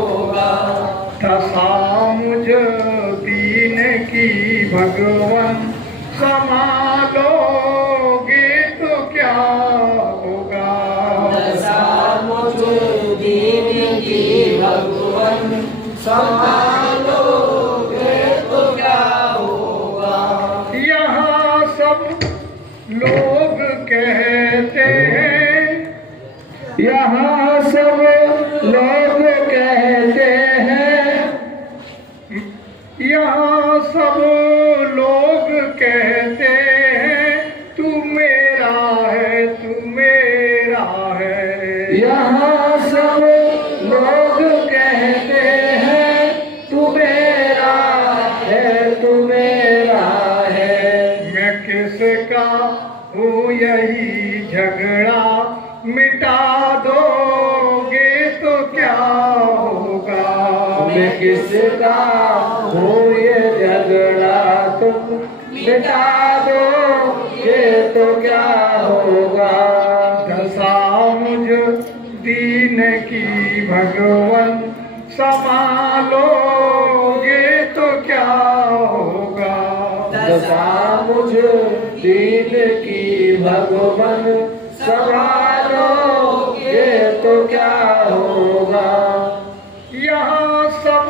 होगा। दशा मुझ दीन की भगवन संभालोगे तो क्या होगा। दशा मुझ दीन की भगवन संभालोगे तो क्या होगा। यहाँ सब लोग कहते हैं, यहाँ सब लोग कहते हैं, यहाँ सब लोग कहते हैं तू मेरा है, तू मेरा है। यहाँ सब लोग कहते हैं तू मेरा है, तू मेरा है। मैं किसका हूँ यही झगड़ा मिटा दोगे तो क्या होगा। मैं किसका हूँ ये झगड़ा तुम मिटा दोगे तो क्या होगा। दशा मुझ दीन की भगवन संभालोगे तो क्या होगा। दशा मुझ दीन की भगवन संभालोगे तो क्या होगा। यहाँ सब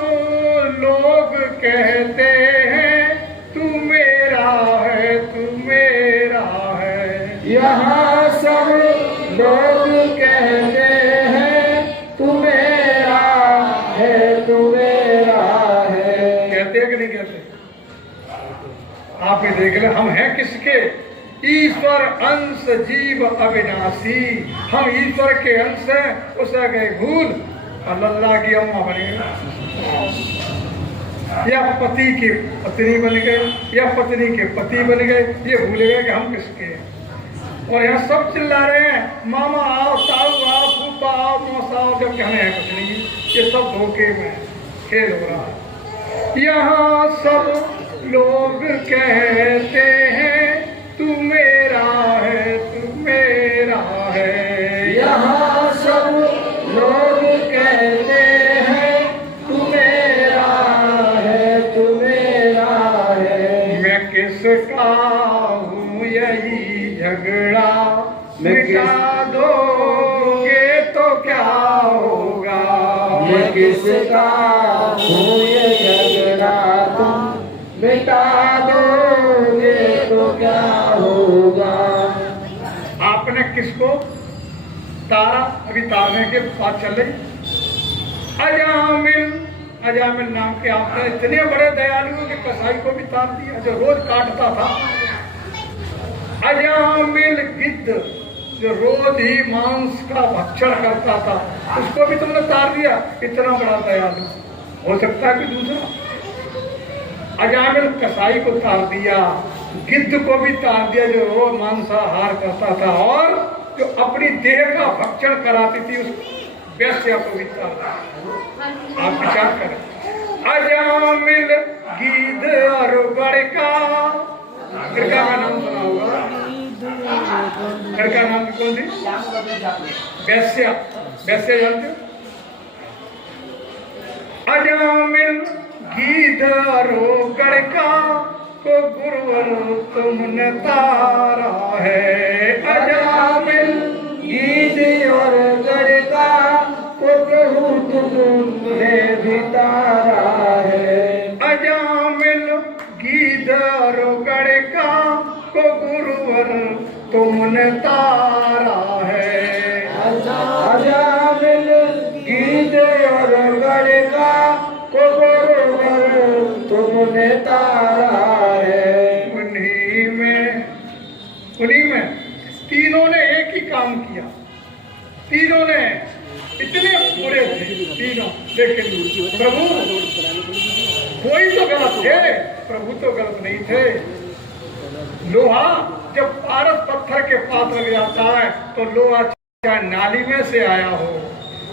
लोग कहते हैं तू मेरा है, तू मेरा है। यहाँ सब लोग कहते हैं तू मेरा है, तू मेरा है। कहते हैं कि नहीं कहते? आप ही देख ले, हम हैं किसके? ईश्वर अंश जीव अविनाशी। हम ईश्वर के अंश हैं, उसे गए भूल और लल्ला की अम्मा बन गए, या पति की पत्नी बन गए, या पत्नी के पति बन गए। ये भूल गए कि हम किसके हैं। और यहाँ सब चिल्ला रहे हैं मामा आओ, ताऊ आओ, फूफा आओ, मौसा आओ, जबकि हमें है कुछ नहीं। ये सब धोखे में खेल हो रहा है। यहाँ सब लोग कहते हैं तू मेरा है, तू मेरा है। यहाँ सब लोग कहते हैं तू मेरा है, तू मेरा है। मैं किसका हूँ यही झगड़ा मिटा दोगे तो क्या होगा। मैं किसका हूँ ये झगड़ा तुम मिटा दोगे तो क्या होगा। आपने किसको तारा? अभी तारने के बाद चल रही अजामिल। अजामिल नाम के आपने इतने बड़े दयालु के कसाई को भी तार दिया जो रोज काटता था। अजामिल गिद्ध जो रोज ही मांस का भक्षण करता था, उसको भी तुमने तार दिया। इतना बड़ा दयालु हो सकता है कि दूसरा? अजामिल कसाई को तार दिया, गिद्ध को भी तार दिया जो रोज मांसाहार करता था, और जो अपनी देह का भक्षण कराती थी उस वैश्या को भी तार दिया। आप विचार करें। अजामिल गिद्ध और बड़का, लड़का का नाम सुना होगा। लड़का नाम कौन थी? वैश्या। वैश्या जानते हो? अजामिल गिद्ध और बड़का को गुरुवर तुमने तारा है। अजामिल गिद्ध और बड़का को प्रभु तुमने भी तारा है। अजामिल गिद्ध और बड़का को गुरुवर तुमने तारा है। अजामिल गिद्ध और बड़का को गुरुवर तुमने तारा है। उन्हीं में तीनों ने एक ही काम किया। तीनों ने इतने बुरे थे तीनों, लेकिन प्रभु कोई तो गलत थे, प्रभु तो गलत नहीं थे। लोहा जब पारस पत्थर के पास लग जाता है तो लोहा चाहे नाली में से आया हो,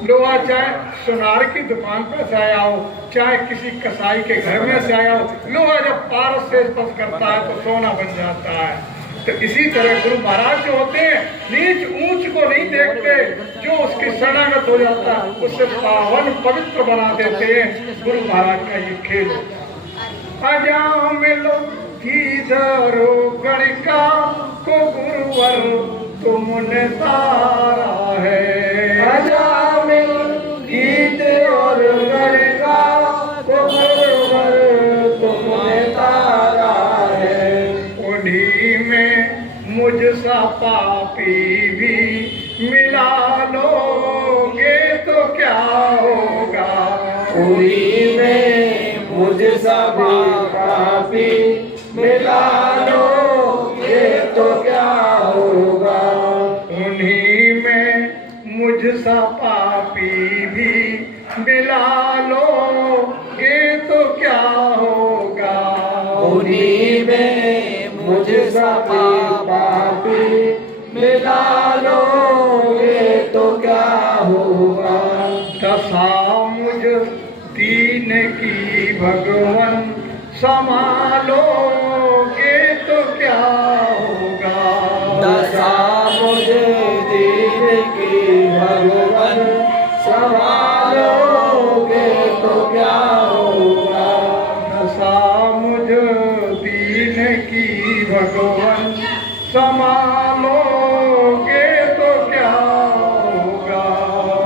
लोहा चाहे सुनार की दुकान पर से आया हो, चाहे किसी कसाई के घर में से आया हो, लोहा जब पारस से स्पर्श करता है तो सोना बन जाता है। तो इसी तरह गुरु महाराज जो होते हैं नीच ऊंच को नहीं देखते, जो उसकी शरणागत हो जाता है उससे पावन पवित्र बना देते हैं। गुरु महाराज का ये खेल है। अजा मिलो धरो गणिका को गुरुवर तुमने तारा है। अजा मिलो गीत और गणिका को गुरुवर तुमने तारा है। उन्हीं में मुझसा पापी भी मिला लोगे तो क्या होगा। उन्हीं में मुझसा पापी मिला लोगे तो क्या होगा। उन्हीं में मुझसा पापी भी मिला लोगे तो क्या होगा। उन्हीं में मुझसा पापी मिला लोगे तो क्या होगा। दशा मुझ दीन की भगवन संभालोगे तो क्या होगा। दशा मुझे दीन की भगवन संभालोगे तो क्या होगा। दशा मुझ दीन की भगवन संभालोगे तो क्या होगा।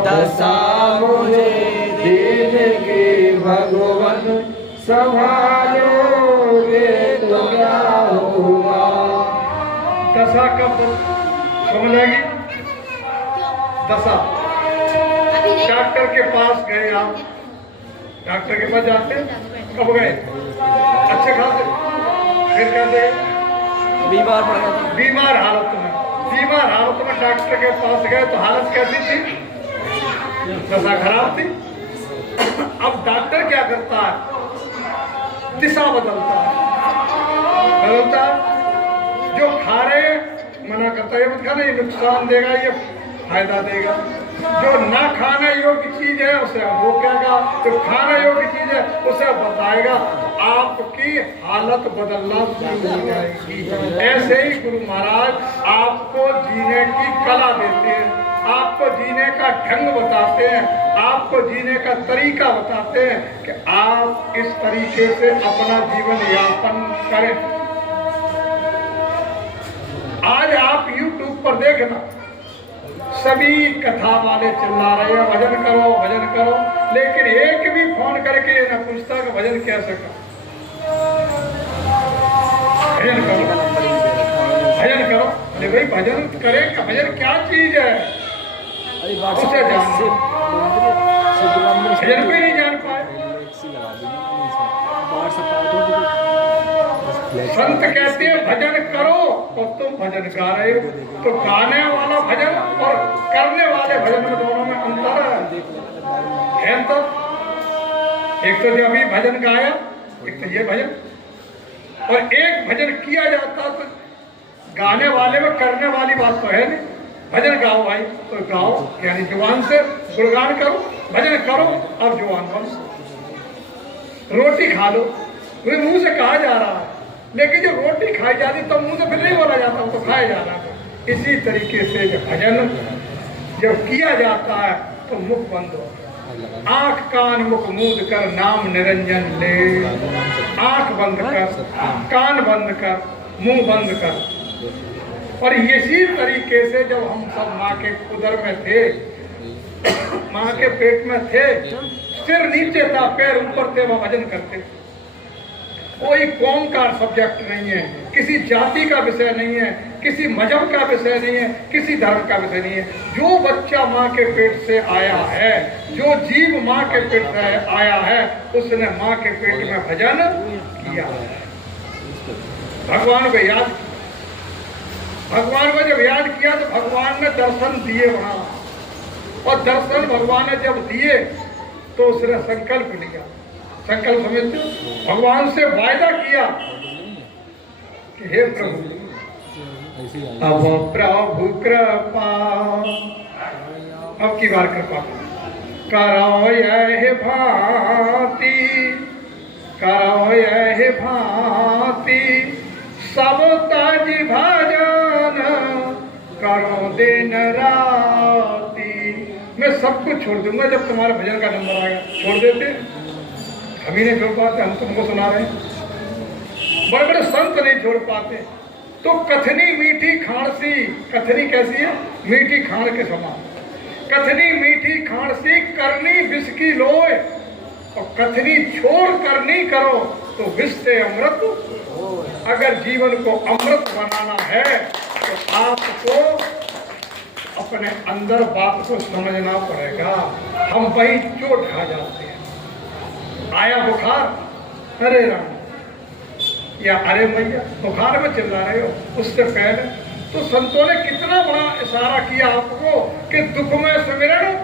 दशा मुझे दीन की भगवन संभालोगे तो क्या होगा। दशा कब समझ आएगी। दशा डॉक्टर के पास गए आप, डॉक्टर के पास जाते कब गए, अच्छे खासे, फिर कहते बीमार पड़ गया। बीमार हालत में डॉक्टर के पास गए तो हालत कैसी थी, दशा खराब थी। अब डॉक्टर क्या करता है, दिशा बदलता है। जो खा रहे मना करता है, ये मत खाना, ये नुकसान देगा, ये फायदा देगा। जो ना खाना योग्य चीज है उसे रोकेगा, जो खाना योग्य चीज है उसे बताएगा। आपकी हालत बदलना शुरू हो जाएगी। ऐसे ही गुरु महाराज आपको जीने की कला देते हैं, आपको जीने का ढंग बताते हैं, आपको जीने का तरीका बताते हैं कि आप इस तरीके से अपना जीवन यापन करें। आज आप YouTube पर देखना, सभी कथा वाले चिल्ला रहे हैं भजन करो भजन करो, लेकिन एक भी फोन करके ये न पूछता कि भजन कैसे करो। भजन करो भजन करो, अरे भाई भजन करें, भजन क्या चीज है उसे जान, भजन भी नहीं जान पाए। संत कहते हैं भजन करो और तुम भजन गा रहे हो, तो गाने वाला भजन और करने वाले भजन में दोनों में अंतर है। तो एक तो जो अभी भजन गाया, एक तो ये भजन, और एक भजन किया जाता तो गाने वाले में करने वाली बात तो है नहीं। भजन गाओ भाई तो गाओ, यानी जुबान से गुणगान करो, भजन करो अब जुबान बनो। रोटी खा लो, मुंह से कहा जा रहा है, लेकिन जो रोटी खाई जाती तो मुंह से फिर नहीं बोला जाता, तो खाया जा रहा है। इसी तरीके से जब भजन जब किया जाता है तो मुख बंद हो, आंख कान मुख मूंद कर नाम निरंजन ले। आंख बंद कर, कान बंद कर, मुंह बंद कर। और इसी तरीके से जब हम सब माँ के उदर में थे, माँ के पेट में थे, सिर नीचे था पैर ऊपर थे, वह भजन करते। कोई कौम का सब्जेक्ट नहीं है, किसी जाति का विषय नहीं है, किसी मजहब का विषय नहीं है, किसी धर्म का विषय नहीं है। जो बच्चा माँ के पेट से आया है, जो जीव माँ के पेट से आया है, उसने माँ के पेट में भजन किया है, भगवान को याद किया। भगवान को जब याद किया तो भगवान ने दर्शन दिए वहां, और दर्शन भगवान ने जब दिए तो उसने संकल्प लिया। संकल्प समझते हो, भगवान से वायदा किया कि हे प्रभु, अब प्रभु कृपा, अब की बार कृपा करो यह भांति, करो यह भांति, सब ताज भज करो दिन राती, मैं सब कुछ छोड़ दूंगा जब तुम्हारे भजन का नंबर आएगा। छोड़ देते, हम ही नहीं छोड़ पाते, हम तुमको सुना रहे हैं। बड़े बड़े संत नहीं छोड़ पाते। तो कथनी मीठी खाण सी, कथनी कैसी है? मीठी खाण के समान। कथनी मीठी खाण सी, करनी विष की लोय, और कथनी छोड़ कर नहीं करो तो विष से अमृत। अगर जीवन को अमृत बनाना है तो आपको अपने अंदर बात को समझना पड़ेगा। हम वही चोट खा जाते हैं। आया बुखार, अरे राम, या अरे भैया बुखार में चिल्ला रहे हो। उससे पहले तो संतों ने कितना बड़ा इशारा किया आपको कि दुख में सुमिरन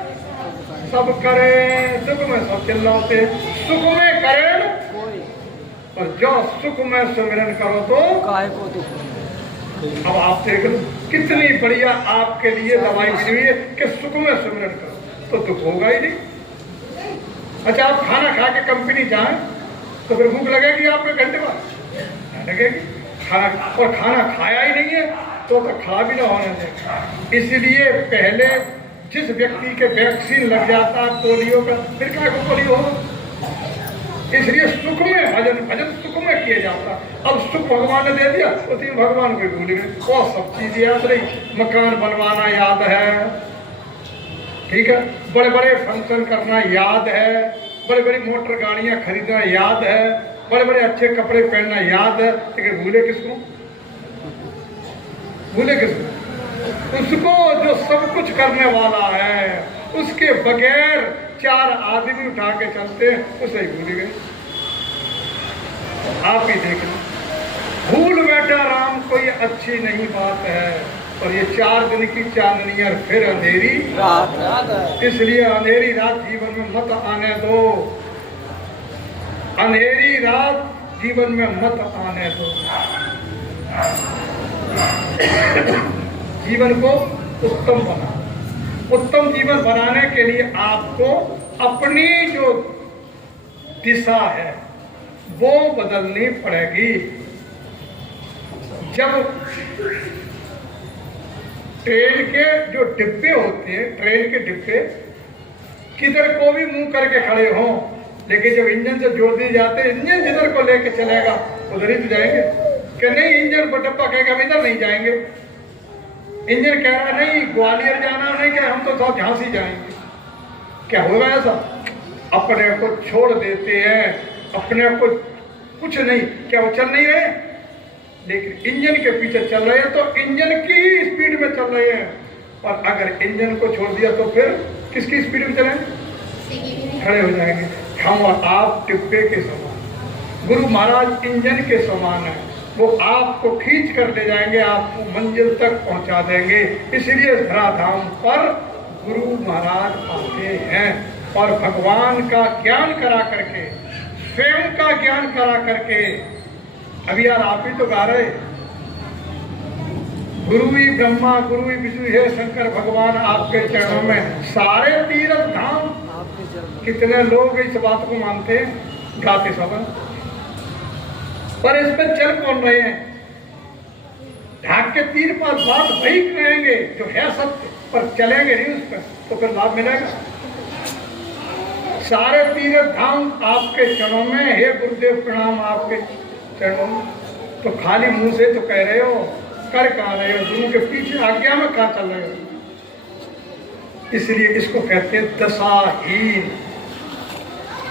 सब करें, दुख में सब चिल्लाते, सुख में करें, और जो सुख में सुमिरन करो तो काय को दुख। अब आप देख लो कितनी बढ़िया आपके लिए दवाई मिली हुई है कि सुख में सुमिरन करो तो दुख होगा ही नहीं। अच्छा, आप खाना खा के कंपनी जाएं तो फिर भूख लगेगी आपके घंटे बाद लगेगी। खाना और खाना खाया ही नहीं है तो खा भी ना होना चाहिए। इसलिए पहले जिस व्यक्ति के वैक्सीन लग जाता है पोलियो का, फिर क्या को पोलियो हो। इसलिए सुख में भजन, भजन सुख में किया जाता। अब सुख भगवान ने दे दिया तो तीन भगवान को भूल गए। और सब चीजें याद रही, मकान बनवाना याद है, ठीक है, बड़े बड़े फंक्शन करना याद है, बड़ी बड़ी मोटर गाड़ियां खरीदना याद है, बड़े बड़े अच्छे कपड़े पहनना याद है, लेकिन भूले किसको? भूले किसको? उसको जो सब कुछ करने वाला है, उसके बगैर चार आदमी उठा के चलते हैं, उसे ही भूल गए। आप ही देख लो, भूल बैठा राम कोई अच्छी नहीं बात है, और ये 4 दिन की चांदनी और फिर अंधेरी रात। इसलिए अंधेरी रात जीवन में मत आने दो, अंधेरी रात जीवन में मत आने दो। जीवन को उत्तम बना, उत्तम जीवन बनाने के लिए आपको अपनी जो दिशा है वो बदलनी पड़ेगी। जब ट्रेन के जो डिब्बे होते हैं, ट्रेन के डिब्बे किधर को भी मुंह करके खड़े हों, लेकिन जब इंजन से जोड़ दिए जाते हैं, इंजन जिधर को लेके चलेगा उधर ही तो जाएंगे। कि नहीं, इंजन को डब्बा कहेगा हम इधर नहीं जाएंगे। इंजन कह रहा नहीं ग्वालियर जाना, नहीं क्या हम तो सब झांसी जाएंगे। क्या होगा ऐसा? अपने को छोड़ देते हैं, अपने को कुछ नहीं, क्या वो चल नहीं रहे, लेकिन इंजन के पीछे चल रहे हैं, तो इंजन की स्पीड में चल रहे हैं। और अगर इंजन को छोड़ दिया तो फिर किसकी स्पीड में चलेंगे? खड़े हो जाएंगे। हम और आप डिब्बे के समान, गुरु महाराज इंजन के समान है, वो आपको खींच कर ले जाएंगे, आपको मंजिल तक पहुंचा देंगे। इसलिए धराधाम पर गुरु महाराज आते हैं और भगवान का ज्ञान करा करके, स्वयं का ज्ञान करा करके। अभी यार आप ही तो गा रहे, गुरु ही ब्रह्मा गुरु ही विष्णु है शंकर भगवान आपके चरणों में सारे तीर्थ धाम। कितने लोग इस बात को मानते हैं, गाते सब, पर इस पर चल कौन रहे हैं? ढाक के तीर पर बात वही कहेंगे जो है सत्य, पर चलेंगे नहीं उस पर, तो फिर लाभ मिलेगा। सारे तीर्थ धाम आपके चरणों में, हे गुरुदेव प्रणाम आपके चरणों में। तो खाली मुंह से तो कह रहे हो, कर कहाँ रहे हो? गुरु के पीछे आज्ञा में कहाँ चल रहे हो? इसलिए इसको कहते हैं दशाहीन।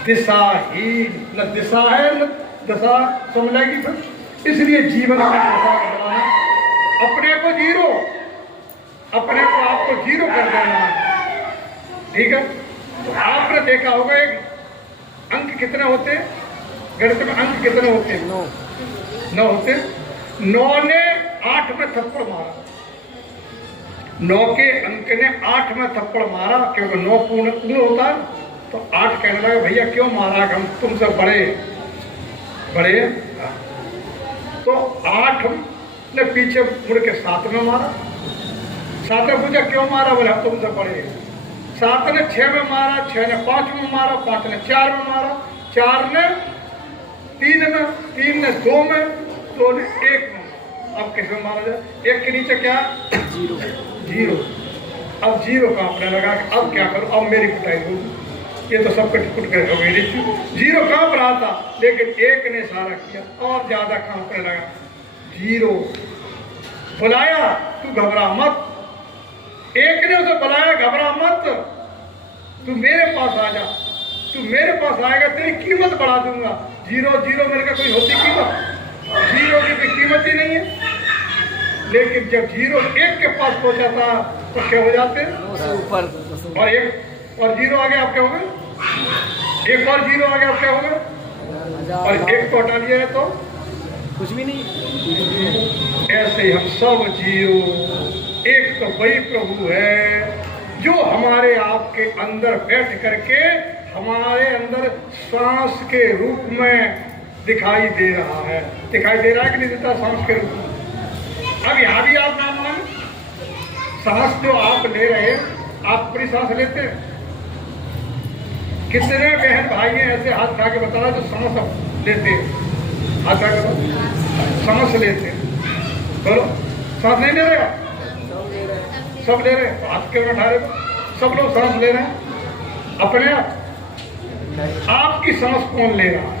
दिशाहीन, न दिशा है न दशा समझेगी फिर। इसलिए जीवन में दशा बनाना, अपने को जीरो, अपने को आपको जीरो कर देना, ठीक है। तो आपने देखा होगा एक अंक कितने होते हैं गणित में? अंक कितने होते हैं? 9 होते। 9 ने 8 में थप्पड़ मारा, 9 के अंक ने 8 में थप्पड़ मारा, क्योंकि 9 पूर्ण होता है। तो 8 कहने लगा भैया क्यों मारा, हम तुमसे बड़े बड़े। तो 8 ने पीछे मुड़ के 7 में मारा। 7 ने पूछा क्यों मारा, बोले हम तुमसे बड़े। 7 ने 6 में मारा, 6 ने 5 में मारा, 5 ने 4 में मारा, 4 ने 3 में, 3 ने 2 में, 2 ने 1 में। अब किसमें माना जाए? एक के नीचे क्या? जीरो। जीरो। अब जीरो कांपने लगा कि अब क्या करूं, अब मेरी पिटाई होगी, ये तो सब कुछ कर हो गई। जीरो कांप रहा था, लेकिन एक ने इशारा किया और ज्यादा कांपने लगा। जीरो बुलाया, तू घबरा मत। एक ने उसे बुलाया, घबरा मत, तू मेरे पास आ जा, तू मेरे पास आएगा तेरी कीमत बढ़ा दूंगा। जीरो जीरो मेरे का कोई होती कीमत? जीरो की कोई कीमत ही नहीं है। लेकिन जब जीरो एक के पास पहुंचा था तो क्या हो जाते? ऊपर। और एक और जीरो आ गया, आप क्या हो गए? एक और जीरो आ गया, आप क्या हो गए? और एक को हटा लिया है तो कुछ भी नहीं। ऐसे ही हम सब जीरो, एक तो वही प्रभु है जो हमारे आपके अंदर बैठ करके हमारे अंदर सांस के रूप में दिखाई दे रहा है। दिखाई दे रहा है कि नहीं देता? सांस के रूप में। अब यहाँ भी आप नाम मान, सांस जो आप ले रहे हैं, आप अपनी सांस लेते हैं? कितने बहन भाई हैं ऐसे हाथ उठा के बताना जो सांस लेते हैं? हाथ उठा के सांस लेते हैं, बोलो। सांस नहीं ले रहे आप? सब ले रहे हैं, तो हाथ क्यों ना उठा रहे? सब लोग सांस ले रहे हैं अपने आप। आपकी सांस कौन ले रहा है?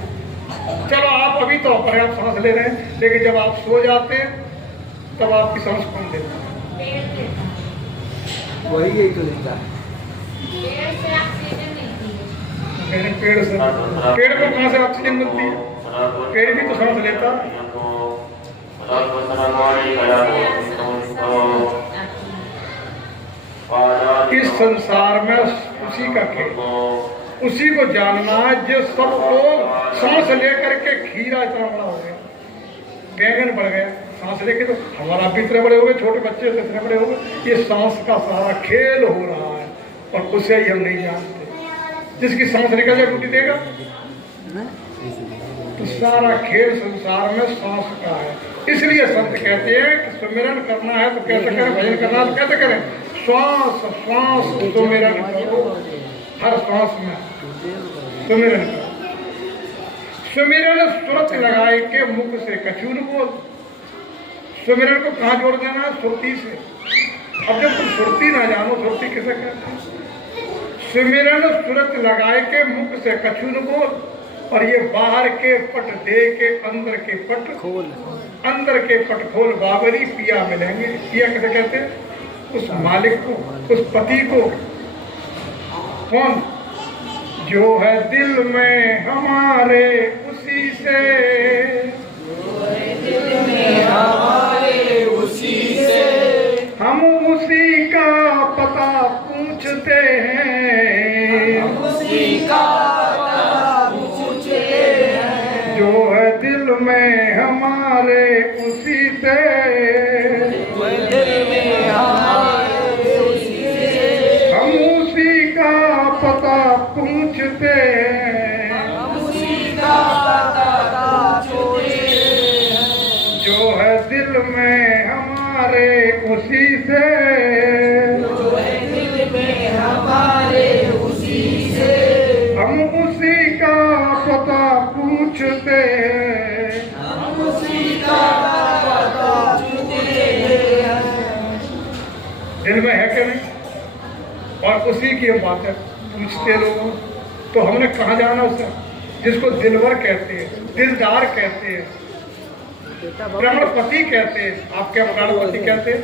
चलो आप अभी तो अपने आप सांस ले रहे हैं, लेकिन जब आप सो जाते हैं तब आपकी सांस कौन लेता है? वही यही तो लेता है। पेड़ से। पेड़ को कहाँ से ऑक्सीजन मिलती है? पेड़ भी तो सांस लेता है। इस संसार में उसी का खेल, उसी को जानना है जो सब लोग सांस लेकर के खीरा इतना बड़ा हो गया, बैगन बढ़ गया, सांस लेके तो हमारा भी इतने बड़े हो गए, छोटे बच्चे इतने बड़े हो गए। ये सांस का सारा खेल हो रहा है और उसे ही हम नहीं जानते। जिसकी सांस निकल जाए ड्यूटी देगा, तो सारा खेल संसार में सांस का है। इसलिए संत कहते हैं कि सुमिरन करना है तो कैसे करें, भजन करना है तो कैसे करें? श्वास श्वास सुमिरन करो, हर श्वास में सुमिरन करो। सुमिरन सुरत लगाए के मुख से कछु न बोल। सुमिरन को कहाँ जोड़ देना है? सुरती से। अब जब तुम सुरती ना जानो, सुरती किसे कहते हैं? सुमिरन सुरत लगाए के मुख से कछु न बोल। और ये बाहर के पट दे के अंदर के पट खोल, अंदर के पट खोल बाबरी पिया मिलेंगे। पिया कैसे कहते हैं? उस मालिक को, उस पति को। कौन? जो है दिल में हमारे उसी से, दिल में हमारे उसी से, हम उसी का पता पूछते हैं, हम उसी का पता पूछते हैं। जो है दिल में हमारे उसी से, दिल में हमारे उसी से, हम उसी का पता पूछते हैं, हम उसी का पता पूछते हैं। जो है दिल में हमारे उसी से, जो है दिल में हमारे उसी से, हम उसी का पता पूछते हैं, हम उसी का पता पूछते हैं। दिल में है क्या नहीं? और उसी की हम बातें पूछते लोगों। तो हमने कहाँ जाना उसे? जिसको दिलवर कहते हैं, दिलदार कहते हैं, प्राणपति कहते हैं। आप क्या प्राणपति कहते हैं?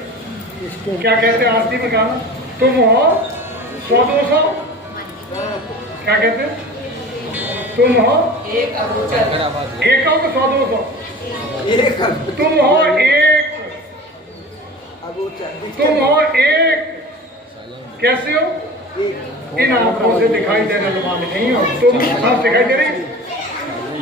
क्या कहते हैं आरती में गाना? तुम हो 100-200, क्या कहते हैं? तुम हो एक अगोचर, एक हो तो 100-200, एक तुम हो एक, अगोचर, तुम हो एक। कैसे हो? इन आंखों से दिखाई देने वाले नहीं हो तुम। आप दिखाई दे रही?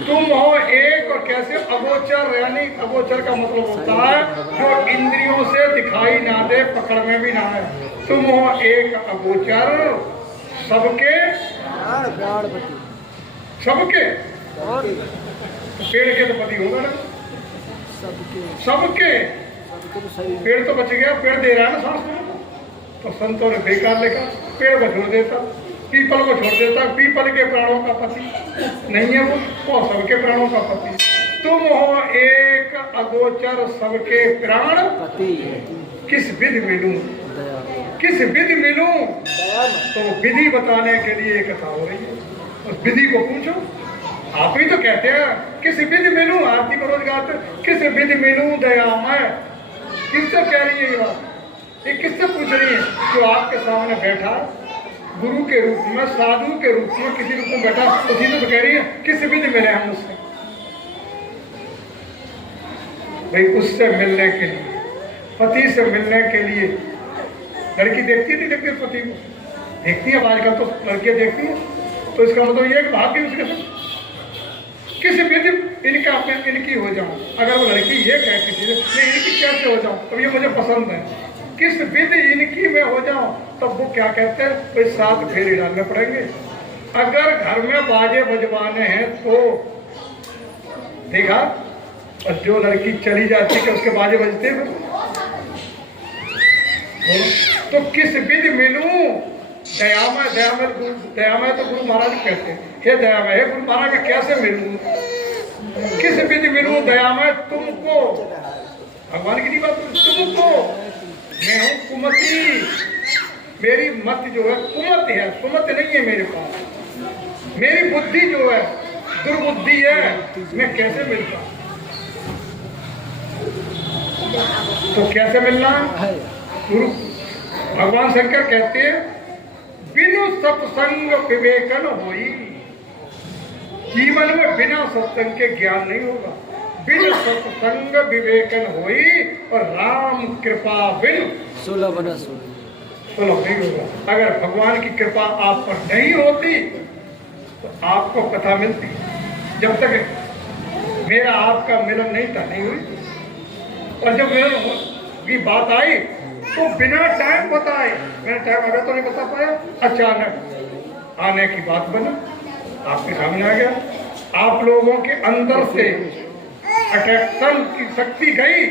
तुम हो एक। और कैसे? अगोचर, यानी अगोचर का मतलब होता है जो इंद्रियों से दिखाई ना दे, पकड़ में भी ना है। तुम हो एक अगोचर, सबके सबके पेड़ के तो पति होगा ना, सबके। पेड़ तो बच गया, पेड़ दे रहा है ना सांस में। तो संतों ने बेकार लेकर पेड़ को छोड़ देता, पीपल को छोड़ देता। पीपल के प्राणों का पति नहीं है वो सबके प्राणों का पति। तुम हो एक अगोचर सबके प्राण पति किस विधि मिलूं, दया किस विधि मिलूं। दया तो विधि बताने के लिए कथा हो रही है, उस विधि को पूछो। आप ही तो कहते हैं किस विधि मिलूं, आरती को रोज गाते, किस विधि मिलूं दयामय। किससे कह रही है ये बात, ये किससे पूछ रही है? जो आपके सामने बैठा गुरु के रूप में, साधु के रूप में, किसी रूप में बैठा, उसी से तो कह रही है किस विधि मिले हम उससे। भाई उससे मिलने के लिए, पति से मिलने के लिए लड़की देखती नहीं देखती पति को, देखती है आजकल तो लड़कियां देखती है। तो इसका मतलब ये भाग्य उसके साथ किस विधि इनका इनकी हो जाऊं। अगर वो लड़की ये कहे किसी से मैं इनकी कैसे हो जाऊं, तब ये मुझे पसंद है, किस विधि इनकी मैं हो जाऊं, तब वो क्या कहते हैं, कोई 7 फेरे डालने पड़ेंगे। अगर घर में बाजे बजवाने हैं तो देखा, और जो लड़की चली जाती है उसके बाजे बजते हैं, तो किस विधि मिलूं दयामय। दयामय तो गुरु महाराज कहते हैं, हे दयामय, हे गुरु महाराज मैं कैसे मिलूं, किस विधि मिलूं दयामय तुमको। भगवान की नहीं बात, तुमको। मैं हूं कुमति, मेरी मत जो है कुमत है, सुमत नहीं है मेरे पास। मेरी बुद्धि जो है दुर्बुद्धि है, मैं कैसे मिल पाऊं। तो कैसे मिलना है? गुरु भगवान शंकर कहते हैं बिनु सत्संग विवेकन होई। जीवन में बिना सत्संग के ज्ञान नहीं होगा। बिनु सत्संग विवेकन होई, और राम कृपा बिनु सुलभ न सुलभ नहीं होगा। अगर भगवान की कृपा आप पर नहीं होती तो आपको कथा मिलती। जब तक मेरा आपका मिलन नहीं था, नहीं हुई। और जब मेरे की बात आई तो बिना टाइम बताए, मैंने टाइम अगर तो नहीं बता पाया, अचानक आने की बात बना, आपके सामने आ गया। आप लोगों के अंदर से अट्रैक्शन की शक्ति गई,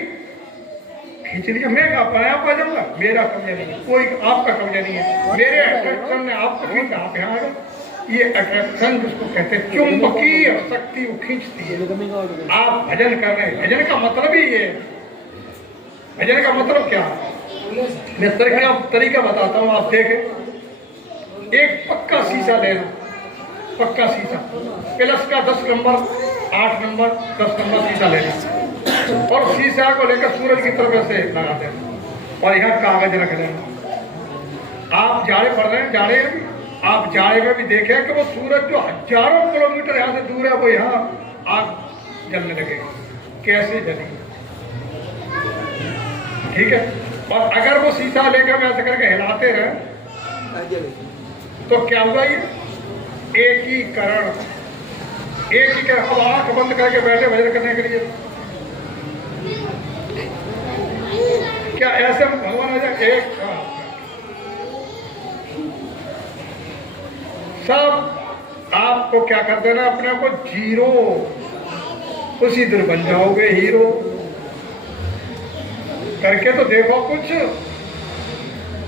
खींच लिया। मैं कहा पाया पा जाऊंगा, मेरा कब्जा नहीं, कोई आपका कब्जा नहीं है। मेरे अट्रैक्शन ने आपको खींचा, आप यहाँ आ गए। ये अट्रैक्शन जिसको कहते हैं चुंबकीय शक्ति, वो खींचती है। आप भजन कर रहे हैं, भजन का मतलब ही ये, भजन का मतलब क्या है? मैं तरीका बताता हूँ, आप देखें। एक पक्का शीशा लेना, पक्का शीशा, प्लस का 10 नंबर, 8 नंबर, 10 नंबर शीशा लेना, और शीशा को लेकर सूरज की तरफ से लगा देना, और यहाँ कागज रख लेना। आप जाड़े पड़ रहे हैं, जाड़े में भी आप जाड़े में भी देखें कि वो सूरज जो हजारों किलोमीटर यहाँ से दूर है, वो यहाँ आग जलने लगेगी। कैसे जलेगी? ठीक है। और अगर वो शीशा लेकर मैं ऐसे करके हिलाते रहे तो क्या होगा? ये एकीकरण। अब आंख बंद करके बैठे भजन करने के लिए, क्या ऐसे भगवान आ जाए? एक सब आपको क्या कर देना, अपने को जीरो, उसी दिन बन जाओगे हीरो। करके तो देखो कुछ,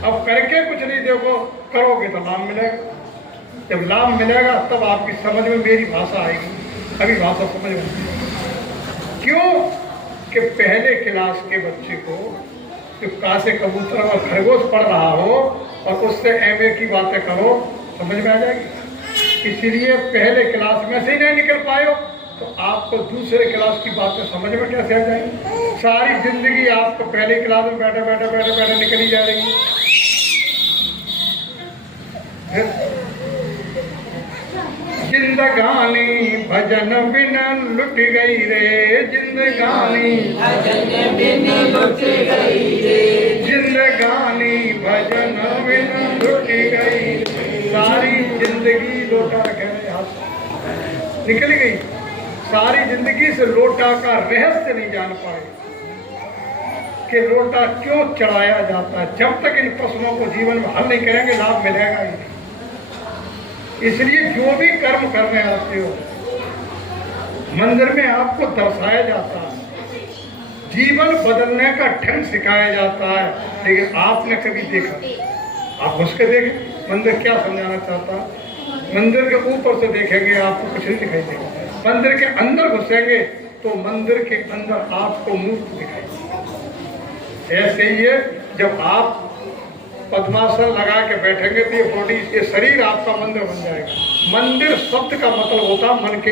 अब करके कुछ नहीं देखो, करोगे तो लाभ मिलेगा। जब लाभ मिलेगा तब आपकी समझ में मेरी भाषा आएगी। अभी भाषा समझ में क्यों कि पहले क्लास के बच्चे को जो कासे कबूतर और खरगोश पढ़ रहा हो और उससे एमए की बातें करो, समझ में आ जाएगी। इसीलिए पहले क्लास में से ही नहीं निकल पाए हो तो आपको दूसरे क्लास की बातें समझ में कैसे आ जाएंगी? सारी जिंदगी आपको पहले क्लास में बैठे बैठे बैठे बैठे निकली जा रही है। जिंदगानी भजन बिन लुट गई रे, जिंदगानी भजन बिन लुट गई रे, जिंदगानी भजन बिन लुट गई। सारी जिंदगी लोटा रखे हाथ निकल गई, सारी जिंदगी से लोटा का रहस्य नहीं जान पाए कि लोटा क्यों चढ़ाया जाता है। जब तक इन प्रश्नों को जीवन में हल नहीं करेंगे लाभ मिलेगा ही नहीं। इसलिए जो भी कर्म करने आते हो मंदिर में आपको दर्शाया जाता है, जीवन बदलने का ढंग सिखाया जाता है, लेकिन आपने कभी देखा? आप घुस के देखें मंदिर क्या समझाना चाहता है। मंदिर के ऊपर से देखेंगे आपको कुछ नहीं दिखाई देगा, मंदिर के अंदर घुसेंगे तो मंदिर के अंदर आपको मूर्ति दिखाई देगी। ऐसे ही है, जब आप पद्मासन लगा के बैठेंगे तो ये बॉडी, ये शरीर आपका मंदिर बन जाएगा। मंदिर शब्द का मतलब होता मन के